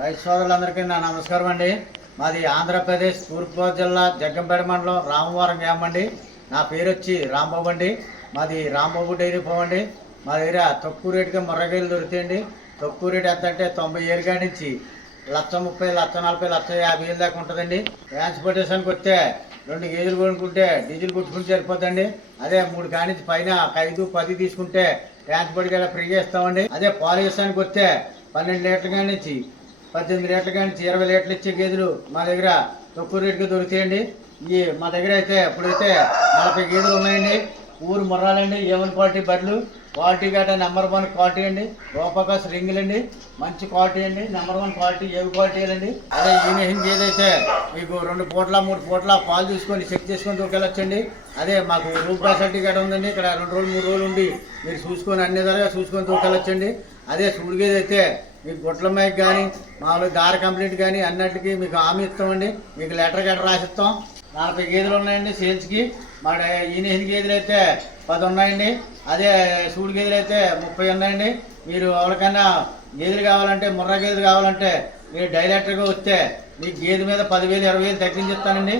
రైతు సోదరులందరికీ నా నమస్కారం అండి. మాది ఆంధ్రప్రదేశ్ తూర్పుగోదావరి జిల్లా జగ్గంపేట మండలం రామవరం గ్రామం అండి. నా పేరు వచ్చి రాంబాబు అండి. మాది రాంబాబు డైరీ ఫామ్ అండి. మా దగ్గర తక్కువ రేటుగా ముర్రగాయలు దొరుకుతాయండి. తక్కువ రేటు ఎంత అంటే తొంభై ఏళ్ళ కాడి నుంచి లక్ష ముప్పై లక్ష నలభై లక్ష యాభై వేలు దాకా ఉంటుందండి. ట్రాన్స్పోర్టేషన్కి వస్తే రెండు కేజీలు కొనుక్కుంటే డీజిల్ కొట్టుకుంటే సరిపోతుందండి అదే మూడు కాడి నుంచి పైన ఒక ఐదు పది తీసుకుంటే ట్రాన్స్పోర్ట్కి అలా ఫ్రీగా ఇస్తామండి. అదే పాలిస్తానికి వస్తే పన్నెండు లీటర్ల కాడి నుంచి పద్దెనిమిది లీటర్ల కానీ ఇరవై లీటర్లు ఇచ్చే గేదెలు మా దగ్గర తక్కువ రేటుకి దొరుకుతాయండి. ఈ మా దగ్గర అయితే ఇప్పుడైతే నలభై గేదెలు ఉన్నాయండి ఊరు ముర్రాలండి ఏమన్ క్వాలిటీ బడ్లు క్వాలిటీ గట్రా నెంబర్ వన్ క్వాలిటీ అండి. రూపకాస్ రింగులు అండి మంచి క్వాలిటీ అండి. నెంబర్ వన్ క్వాలిటీ ఏవి క్వాలిటీ అండి? అదే ఈ ఏదైతే మీకు రెండు పూట్ల మూడు పూట్ల పాలు తీసుకొని చెక్ చేసుకొని దొరికెళ్ళొచ్చండి అదే మాకు రూప్ ఫెసిలిటీ గట్రా ఉందండి. ఇక్కడ రెండు రోజులు మూడు రోజులు ఉండి మీరు చూసుకొని అన్ని విధాలుగా చూసుకొని దొరికెళ్ళొచ్చండి అదే సూడిగేది అయితే మీకు గుట్ల మైక్ కానీ మామూలు దార కంప్లీట్ కానీ అన్నిటికీ మీకు హామీ ఇస్తామండి. మీకు లెటర్ గట్ట రాసిస్తాం. నలభై గేదెలు ఉన్నాయండి సేల్స్కి. మా ఈయన గేదెలు అయితే? పది ఉన్నాయండి. అదే సూడు గేదెలు అయితే ముప్పై ఉన్నాయండి. మీరు ఎవరికైనా గేదెలు కావాలంటే ముర్రా గేదెలు కావాలంటే మీరు డైరెక్టర్గా వస్తే మీకు గేదె మీద పదివేలు ఇరవై వేలు తగ్గించిస్తానండి